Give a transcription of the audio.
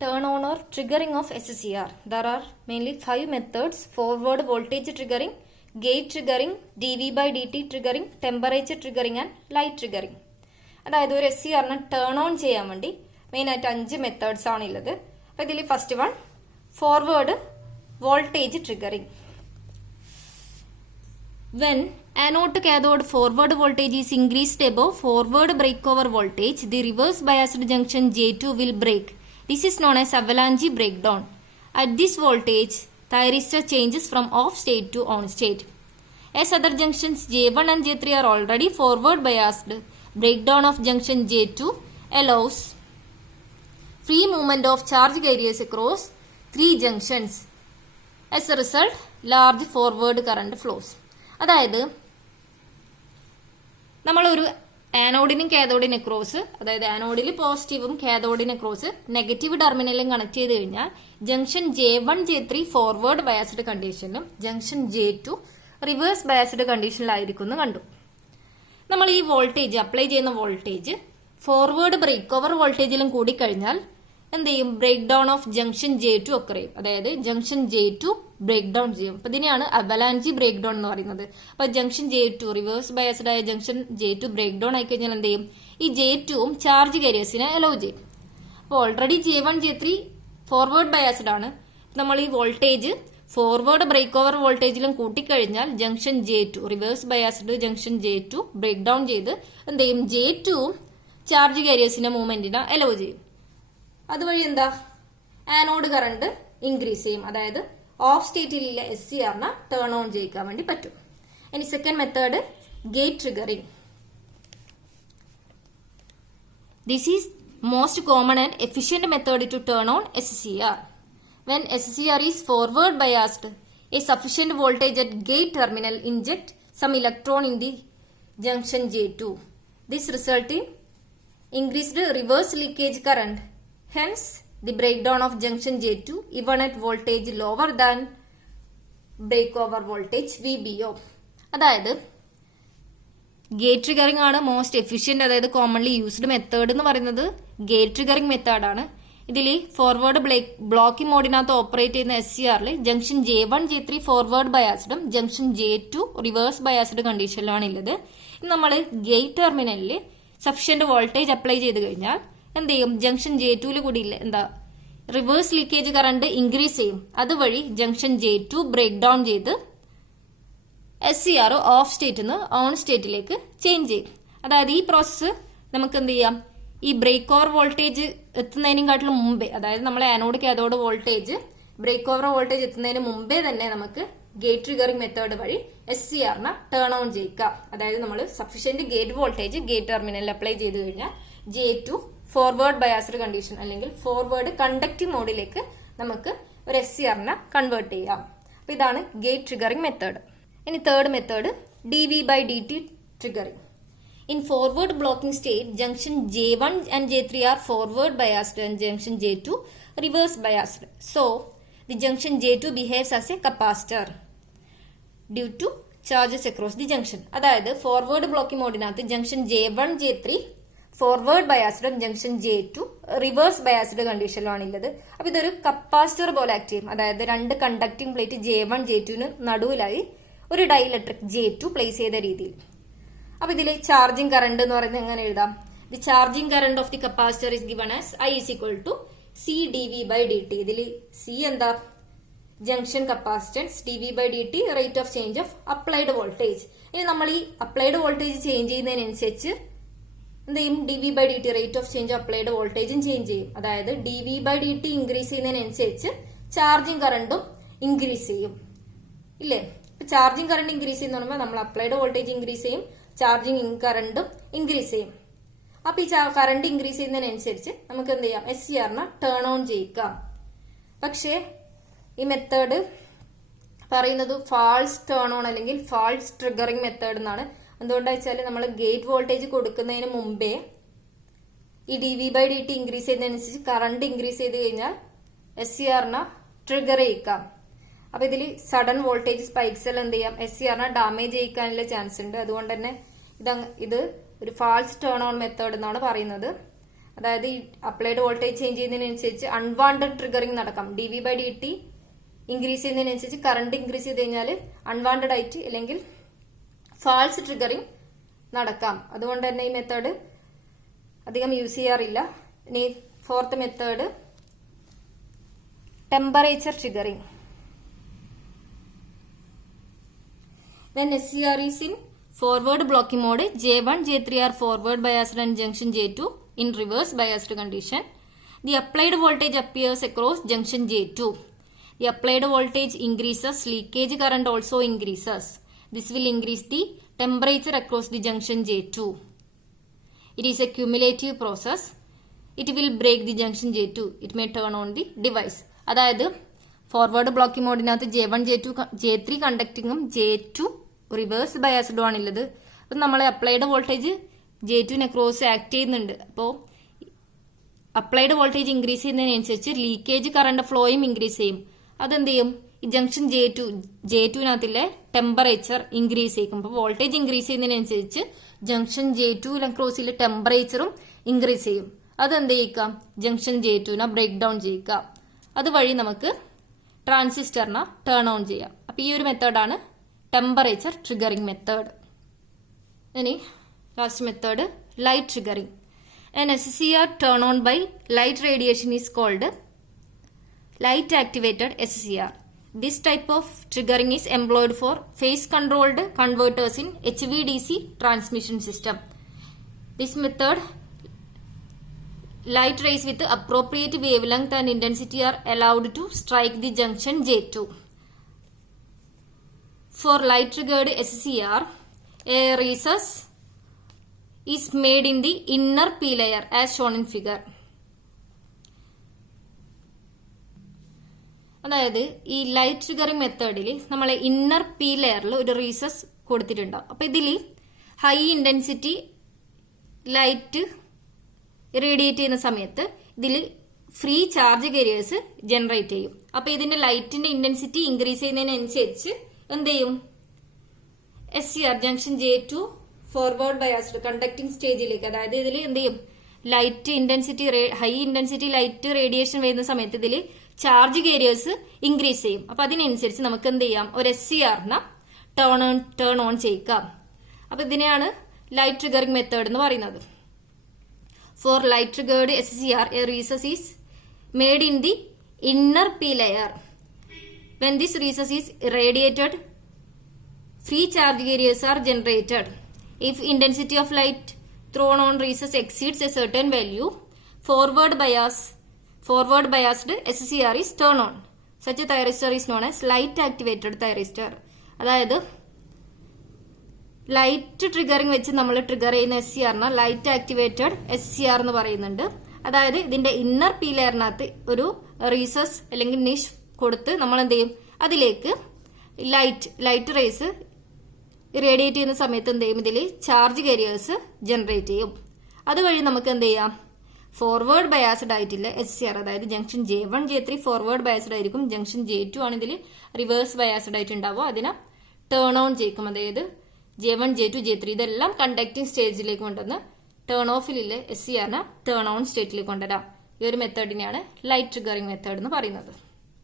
Turn on or triggering of SCR. There are mainly 5 methods: forward voltage triggering, gate triggering, dV by dt triggering, temperature triggering and light triggering. അതായത് ഒരു SCRനെ turn on ചെയ്യാൻ വേണ്ടി മെയിനായിട്ട് 5 methods ആണുള്ളത്. അപ്പോൾ ഇതിൽ first one forward voltage triggering. When anode cathode forward voltage is increased above forward breakover voltage, the reverse biased junction J2 will break. This is known as avalanche breakdown. At this voltage, thyristor changes from off state to on state. As other junctions J1 and J3 are already forward biased, breakdown of junction J2 allows free movement of charge carriers across 3 junctions. As a result, large forward current flows. അതായത് നമ്മളൊരു ആനോഡിനും കാഥോഡിനും cross, അതായത് ആനോഡിൽ പോസിറ്റീവും കാഥോഡിന് cross negative ടെർമിനലും connect ചെയ്ത് കഴിഞ്ഞാൽ junction J1 J3 forward biased കണ്ടീഷനിലും ജംഗ്ഷൻ J2 റിവേഴ്സ് ബയാസ്ഡ് കണ്ടീഷനിലായിരിക്കും എന്ന് കണ്ടു. നമ്മൾ ഈ വോൾട്ടേജ് അപ്ലൈ ചെയ്യുന്ന വോൾട്ടേജ് ഫോർവേഡ് ബ്രേക്ക് ഓവർ വോൾട്ടേജിലും കൂടിക്കഴിഞ്ഞാൽ എന്ത് ചെയ്യും? Break down of junction J2 ഒക്കെ ചെയ്യും. അതായത് ജംഗ്ഷൻ J2 ബ്രേക്ക് ഡൗൺ ചെയ്യും. അപ്പൊ ഇതിനെയാണ് അവലാഞ്ചി ബ്രേക്ക് ഡൗൺ എന്ന് പറയുന്നത്. അപ്പൊ ജംഗ്ഷൻ J2 റിവേഴ്സ് ബയസ്ഡ് ആയ ജംഗ്ഷൻ J2 ബ്രേക്ക് ഡൗൺ ആയി കഴിഞ്ഞാൽ എന്ത് ചെയ്യും? ഈ J2ഉം ചാർജ് കാരിയേഴ്സിനെ അലോ ചെയ്യും. അപ്പോൾ already J1 J3 forward biased ആണ്. നമ്മൾ ഈ വോൾട്ടേജ് ഫോർവേഡ് ബ്രേക്ക് ഓവർ വോൾട്ടേജിലും കൂട്ടിക്കഴിഞ്ഞാൽ junction J2 reverse biased junction J2 break down ചെയ്ത് എന്ത് ചെയ്യും? J2ഉം ചാർജ് കാരിയേഴ്സിന്റെ മൂവ്മെന്റിനെ അലോ ചെയ്യും. അതുവഴി എന്താ? ആനോഡ് കറണ്ട് ഇൻക്രീസ് ചെയ്യും. അതായത് ഓഫ് സ്റ്റേറ്റിലുള്ള SCRനെ ടേൺ ഓൺ ചെയ്യിക്കാൻ വേണ്ടി പറ്റും. ഇനി second method gate triggering. This is most common and efficient method to turn on SCR. When SCR is forward biased, a sufficient voltage at gate terminal inject some electron in the junction J2. This result in increased reverse leakage current. Hence, the breakdown of junction J2 even at voltage lower than breakover voltage VBO. അതായത് gate triggering ആണ് most efficient, അതായത് commonly used method എന്ന് പറയുന്നത് gate triggering മെത്തേഡാണ്. ഇതിൽ forward blocking മോഡിനകത്ത് operate ചെയ്യുന്ന SCRൽ ജംഗ്ഷൻ J1 J3 ഫോർവേഡ് ബയാസ്ഡും ജംഗ്ഷൻ J2 റിവേഴ്സ് ബയാസ്ഡ് കണ്ടീഷനിലാണ് ഉള്ളത്. നമ്മൾ ഗേറ്റ് ടെർമിനലിൽ സഫിഷ്യന്റ് വോൾട്ടേജ് അപ്ലൈ ചെയ്ത് കഴിഞ്ഞാൽ എന്ത് ചെയ്യും? ജംഗ്ഷൻ J2 കൂടി ഇല്ല എന്താ റിവേഴ്സ് ലീക്കേജ് കറണ്ട് ഇൻക്രീസ് ചെയ്യും. അതുവഴി ജംഗ്ഷൻ J2 ബ്രേക്ക് ഡൗൺ ചെയ്ത് SCR ഓഫ് സ്റ്റേറ്റിൽ നിന്ന് ഓൺ സ്റ്റേറ്റിലേക്ക് ചേഞ്ച് ചെയ്യും. അതായത് ഈ പ്രോസസ്സ് നമുക്ക് എന്ത് ചെയ്യാം? ഈ ബ്രേക്ക് ഓവർ വോൾട്ടേജ് എത്തുന്നതിനെക്കാട്ടിലും മുമ്പേ, അതായത് നമ്മളെ anode cathode voltage break over voltage എത്തുന്നതിന് മുമ്പേ തന്നെ നമുക്ക് ഗേറ്റ് ട്രിഗറിംഗ് മെത്തേഡ് വഴി SCRനെ ടേൺ ഓൺ ചെയ്യിക്കാം. അതായത് നമ്മൾ സഫിഷ്യന്റ് ഗേറ്റ് വോൾട്ടേജ് ഗേറ്റ് ടെർമിനലിൽ അപ്ലൈ ചെയ്ത് കഴിഞ്ഞാൽ J2 ഫോർവേഡ് ബയാസ്ഡ് കണ്ടീഷൻ അല്ലെങ്കിൽ ഫോർവേഡ് കണ്ടക്റ്റിംഗ് മോഡിലേക്ക് നമുക്ക് ഒരു SCRനെ കൺവേർട്ട് ചെയ്യാം. അപ്പൊ ഇതാണ് ഗേറ്റ് ട്രിഗറിംഗ് മെത്തേഡ്. ഇനി third method dV by dt triggering. In forward blocking state, junction J1 and J3 are forward biased and junction J2 reverse biased. So, the junction J2 behaves as a capacitor due to charges across the junction. അതായത് forward blocking മോഡിനകത്ത് junction J1 J3 forward ബയാസ്ഡും junction J2 reverse biased കണ്ടീഷനിലാണ് ഉള്ളത്. അപ്പൊ ഇതൊരു capacitor പോലെ act ചെയ്യും. അതായത് രണ്ട് കണ്ടക്ടിംഗ് പ്ലേറ്റ് J1 J2 നടുവിലായി ഒരു ഡൈഇലക്ട്രിക് J2 പ്ലേസ് ചെയ്ത രീതിയിൽ. അപ്പൊ ഇതിൽ ചാർജിങ് കറണ്ട് എന്ന് പറയുന്നത് എങ്ങനെ എഴുതാം? The charging current of the capacitor is given as I is equal to C dV by dt. ഇതിൽ C എന്താ? Junction capacitance, dV by dt rate of change of applied voltage. ഇനി നമ്മൾ ഈ applied voltage change ചെയ്യുന്നതിനനുസരിച്ച് എന്ത് ചെയ്യും? dV by dt rate of change applied വോൾട്ടേജും change ചെയ്യും. അതായത് dV by dt ഇൻക്രീസ് ചെയ്യുന്നതിനനുസരിച്ച് ചാർജിങ് കറണ്ടും ഇൻക്രീസ് ചെയ്യും. ഇല്ലേ? ചാർജിങ് കറണ്ട് ഇൻക്രീസ് ചെയ്യുന്ന പറയുമ്പോൾ നമ്മൾ അപ്ലൈഡ് വോൾട്ടേജ് ഇൻക്രീസ് ചെയ്യും, ചാർജിങ് കറണ്ടും ഇൻക്രീസ് ചെയ്യും. അപ്പൊ ഈ കറണ്ട് ഇൻക്രീസ് ചെയ്യുന്നതിനനുസരിച്ച് നമുക്ക് എന്ത് ചെയ്യാം? SCRനെ ടേൺ ഓൺ ചെയ്യിക്കാം. പക്ഷേ ഈ മെത്തേഡ് പറയുന്നത് ഫാൾസ് ടേൺ ഓൺ അല്ലെങ്കിൽ ഫാൾസ് ട്രിഗറിംഗ് മെത്തേഡ് എന്നാണ്. എന്തുകൊണ്ടാ വെച്ചാൽ നമ്മൾ ഗേറ്റ് വോൾട്ടേജ് കൊടുക്കുന്നതിന് മുമ്പേ ഈ dV by dt ഇൻക്രീസ് ചെയ്യുന്നതനുസരിച്ച് കറണ്ട് ഇൻക്രീസ് ചെയ്ത് കഴിഞ്ഞാൽ SCRനെ ട്രിഗർ ചെയ്യിക്കാം. അപ്പൊ ഇതിൽ സഡൻ വോൾട്ടേജ് സ്പൈക്സ് എല്ലാം എന്ത് ചെയ്യാം? SCRനെ ഡാമേജ് ചെയ്യിക്കാനുള്ള ചാൻസ് ഉണ്ട്. അതുകൊണ്ട് തന്നെ ഇത് ഒരു ഫാൾസ് ടേൺ ഓൺ മെത്തേഡ് എന്നാണ് പറയുന്നത്. അതായത് ഈ അപ്ലൈഡ് വോൾട്ടേജ് ചേഞ്ച് ചെയ്യുന്നതിനനുസരിച്ച് അൺവാണ്ടഡ് ട്രിഗറിങ് നടക്കാം. dV/dt ഇൻക്രീസ് ചെയ്യുന്നതിനനുസരിച്ച് കറണ്ട് ഇൻക്രീസ് ചെയ്ത് കഴിഞ്ഞാൽ അൺവാണ്ടഡ് ആയിട്ട് അല്ലെങ്കിൽ ഫാൾസ് ട്രിഗറിങ് നടക്കാം. അതുകൊണ്ട് തന്നെ ഈ മെത്തേഡ് അധികം യൂസ് ചെയ്യാറില്ല. ഇനി fourth method temperature triggering. When SCR is in forward blocking mode, J1, J3 are forward biased and junction J2 in reverse biased condition. The applied voltage appears across junction J2. The applied voltage increases, leakage current also increases. This will increase the temperature across the junction J2. It is a cumulative process. It will break the junction J2. It may turn on the device. അതായത് forward blocking മോഡിനകത്ത് J1, J2, J3 കണ്ടക്ടിങ്ങും J2 reverse ബയാസ്ഡും ആണുള്ളത്. അപ്പം നമ്മളെ applied voltage J2 cross act ചെയ്യുന്നുണ്ട്. അപ്പോൾ applied voltage increase ചെയ്യുന്നതിനനുസരിച്ച് ലീക്കേജ് കറണ്ട് ഫ്ലോയും ഇൻക്രീസ് ചെയ്യും. അതെന്ത് ചെയ്യും? ഈ ജംഗ്ഷൻ J2 ടെമ്പറേച്ചർ ഇൻക്രീസ് ചെയ്യും. അപ്പോൾ വോൾട്ടേജ് ഇൻക്രീസ് ചെയ്യുന്നതിനനുസരിച്ച് ജംഗ്ഷൻ J2 ക്രോസിലെ ടെമ്പറേച്ചറും ഇൻക്രീസ് ചെയ്യും. അതെന്ത് ചെയ്യിക്കാം? ജംഗ്ഷൻ J2 ബ്രേക്ക് ഡൗൺ ചെയ്യിക്കാം. അതുവഴി നമുക്ക് ട്രാൻസിസ്റ്ററിനെ ടേൺ ഓൺ ചെയ്യാം. അപ്പോൾ ഈ ഒരു മെത്തേഡാണ് ടെമ്പറേച്ചർ ട്രിഗറിംഗ് മെത്തേഡ്. ഇനി last method light triggering. An SCR turn on by light radiation is called light activated SCR. This type of triggering is employed for phase controlled converters in HVDC transmission system. This method, light rays with appropriate wavelength and intensity are allowed to strike the junction J2. For light triggered SCR, a recess is made in the inner P layer as shown in figure. അതായത് ഈ light triggering മെത്തേഡിൽ നമ്മളെ inner P ലെയറിൽ ഒരു rhesus കൊടുത്തിട്ടുണ്ടാവും. അപ്പോൾ ഇതിൽ high intensity light radiate ചെയ്യുന്ന സമയത്ത് ഇതിൽ ഫ്രീ ചാർജ് കാരിയേഴ്സ് ജനറേറ്റ് ചെയ്യും. അപ്പോൾ ഇതിന്റെ ലൈറ്റിന്റെ ഇന്റൻസിറ്റി ഇൻക്രീസ് ചെയ്യുന്നതിനനുസരിച്ച് എന്ത് ചെയ്യും? SCR junction J2 forward biased conducting സ്റ്റേജിലേക്ക്, അതായത് ഇതിൽ എന്ത് ചെയ്യും? Light intensity high intensity light radiation വരുന്ന സമയത്ത് ഇതിൽ ചാർജ് കാരിയേഴ്സ് ഇൻക്രീസ് ചെയ്യും. അപ്പൊ അതിനനുസരിച്ച് നമുക്ക് എന്ത് ചെയ്യാം? ഒരു SCRനെ ടേൺ ഓൺ ചെയ്യിക്കാം. അപ്പൊ ഇതിനെയാണ് ലൈറ്റ് ട്രിഗറിംഗ് മെത്തേഡ് എന്ന് പറയുന്നത്. For light triggered SCR, a recess is made in the inner P layer. When this recess is irradiated, free charge carriers are generated. If intensity of light thrown on recess exceeds a certain value, forward biased SCR is turned on. Such a thyristor is known as light activated thyristor. അതായത് light triggering വെച്ച് നമ്മൾ trigger ചെയ്യുന്ന SCRനെ light activated SCR എന്ന് പറയുന്നുണ്ട്. അതായത് ഇതിന്റെ inner P ലെയറിനകത്ത് ഒരു rhesus അല്ലെങ്കിൽ നിഷ് കൊടുത്ത് നമ്മൾ എന്ത് ചെയ്യും? അതിലേക്ക് ലൈറ്റ് റേസ് റേഡിയേറ്റ് ചെയ്യുന്ന സമയത്ത് എന്ത് ചെയ്യും? ഇതിൽ ചാർജ് കാരിയേഴ്സ് ജനറേറ്റ് ചെയ്യും. അതുവഴി നമുക്ക് എന്ത് ചെയ്യാം? ഫോർവേഡ് ബയാസ്ഡ് ആയിട്ടില്ല SCR, അതായത് junction J1, J3 forward biased ആയിരിക്കും. ജംഗ്ഷൻ J2 ആണ് ഇതിൽ റിവേഴ്സ് ബയാസ്ഡ് ആയിട്ടുണ്ടാവുക. അതിനെ ടേൺ ഓൺ ചെയ്യിക്കും. അതായത് J1, J2, J3 ഇതെല്ലാം കണ്ടക്ടിങ് സ്റ്റേജിലേക്ക് കൊണ്ടുവന്ന് ടേൺ ഓഫിലുള്ള SCRനെ ടേൺ ഓൺ സ്റ്റേറ്റിലേക്ക് കൊണ്ടുവരാം. ഈ ഒരു മെത്തേഡിനെയാണ് ലൈറ്റ് ട്രിഗറിംഗ് മെത്തേഡ് എന്ന് പറയുന്നത്.